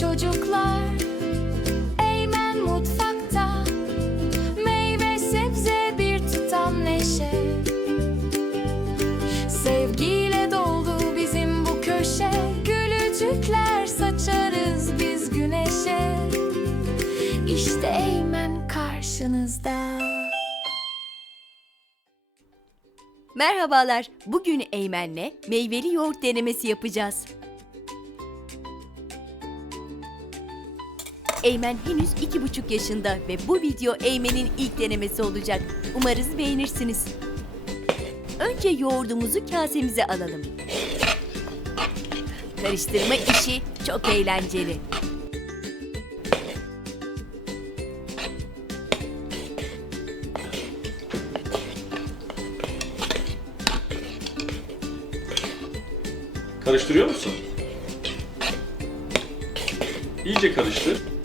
çocuklar Eymen mutfakta Meyve sebze bir tutam neşe Sevgiyle doldu bizim bu köşe Gülücükler saçarız biz güneşe İşte Eymen karşınızda Merhabalar. Bugün Eymen'le meyveli yoğurt denemesi yapacağız. Eymen henüz iki buçuk yaşında ve bu video Eymen'in ilk denemesi olacak. Umarız beğenirsiniz. Önce yoğurdumuzu kasemize alalım. Karıştırma işi çok eğlenceli. Karıştırıyor musun? İyice karıştır.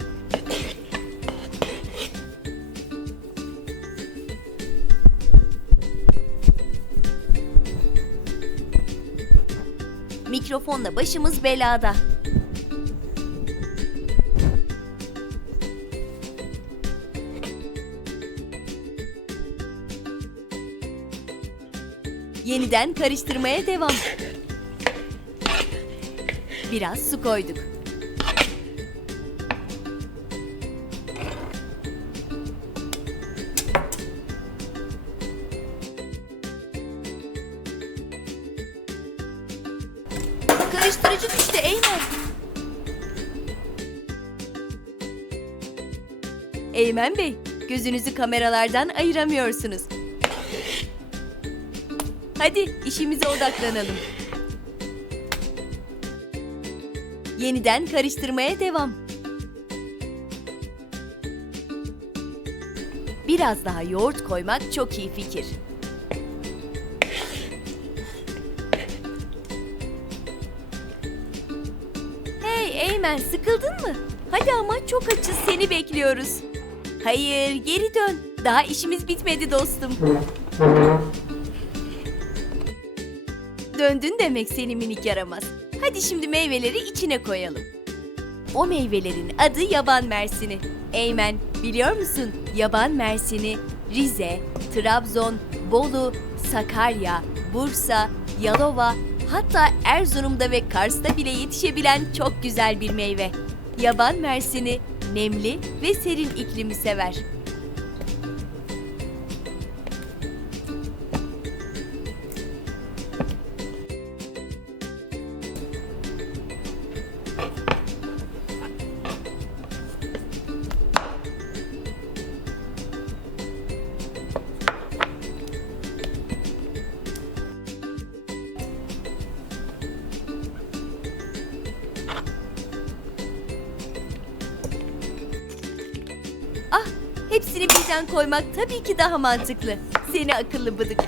Mikrofonla başımız belada. Yeniden karıştırmaya devam. Biraz su koyduk. Karıştırıcı düştü Eymen. Eymen Bey, gözünüzü kameralardan ayıramıyorsunuz. Hadi işimize odaklanalım. Yeniden karıştırmaya devam. Biraz daha yoğurt koymak çok iyi fikir. Eymen sıkıldın mı? Hadi ama çok açız seni bekliyoruz. Hayır geri dön. Daha işimiz bitmedi dostum. Döndün demek seni minik yaramaz. Hadi şimdi meyveleri içine koyalım. O meyvelerin adı yaban mersini. Eymen biliyor musun? Yaban mersini Rize, Trabzon, Bolu, Sakarya, Bursa, Yalova hatta Erzurum'da ve Kars'ta bile yetişebilen çok güzel bir meyve. Yaban mersini nemli ve serin iklimi sever. Hepsini birden koymak tabii ki daha mantıklı. Seni akıllı bıdık.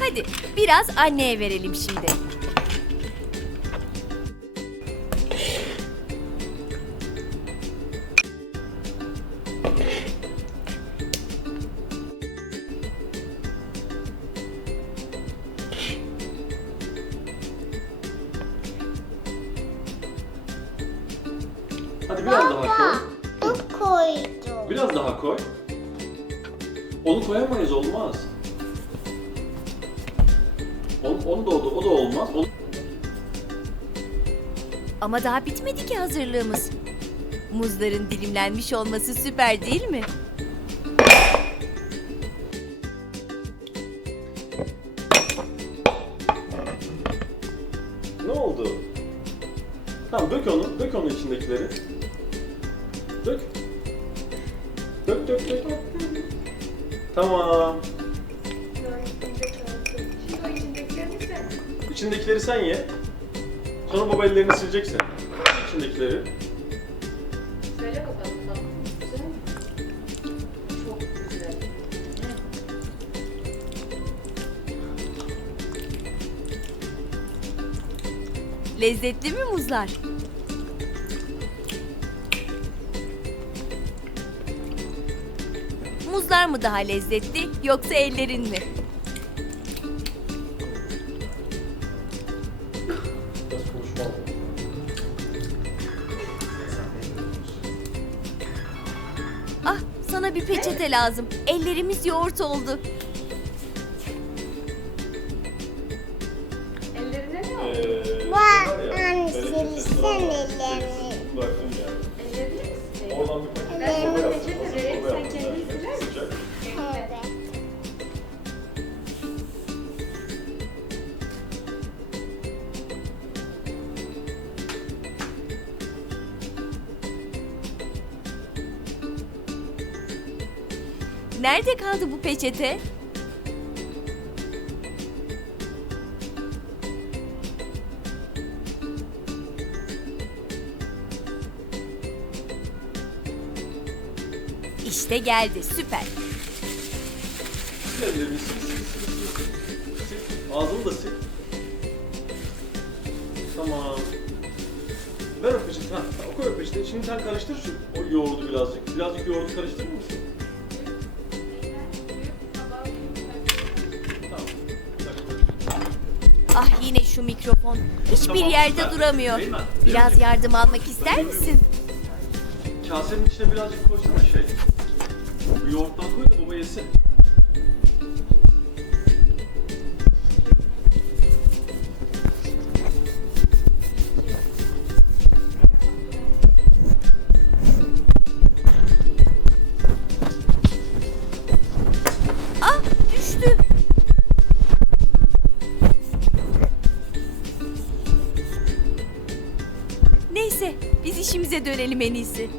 Hadi biraz anneye verelim şimdi. Hadi biraz daha koy. Bu koydum. Biraz daha koy. Onu koyamayız olmaz. Onu, onu da o da, o da olmaz. Onu- Ama daha bitmedi ki hazırlığımız. Muzların dilimlenmiş olması süper değil mi? Ne oldu? Tamam dök onu, dök onun içindekileri. Dök. Dök dök dök. Tamam. İçindekileri sen ye. Sonra baba ellerini sileceksin. İçindekileri. Söyle bakalım. Güzel? Çok güzel. Lezzetli mi muzlar? Muzlar mı daha lezzetli yoksa ellerin mi? Ah sana bir peçete lazım. Ellerimiz yoğurt oldu. Ee, Var, var ya, anne, benim silsen sesler var. ellerini. Nerede kaldı bu peçete? İşte geldi, süper. Ağzını da sil. Tamam. Ver o peçete. Ha, o koy peçete. Şimdi sen karıştır şu o yoğurdu birazcık. Birazcık yoğurdu karıştırır mısın? Ah yine şu mikrofon. Hiçbir yerde duramıyor. Biraz yardım almak ister misin? Kasenin içine birazcık koysana şey. Bu yoğurttan koy da baba yesin. Biz işimize dönelim en iyisi.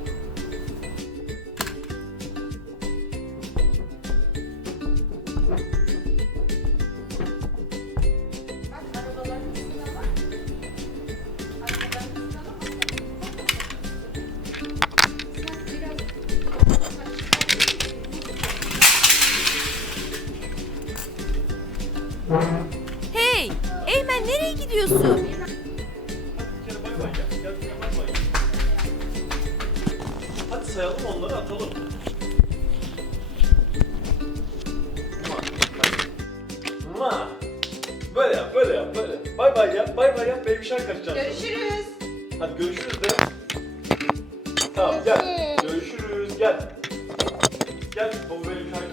Hey, Eymen nereye gidiyorsun? Sayalım onları atalım. Mua. Böyle yap, böyle yap, böyle. Bay bay yap, bay bay yap. Baby shark açacağım. Görüşürüz. Hadi görüşürüz de. Tamam gel. Görüşürüz gel. Gel baba baby shark.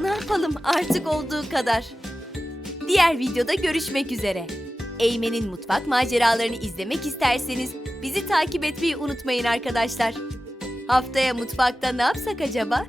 Ne yapalım artık olduğu kadar. Diğer videoda görüşmek üzere. Eymen'in mutfak maceralarını izlemek isterseniz bizi takip etmeyi unutmayın arkadaşlar. Haftaya mutfakta ne yapsak acaba?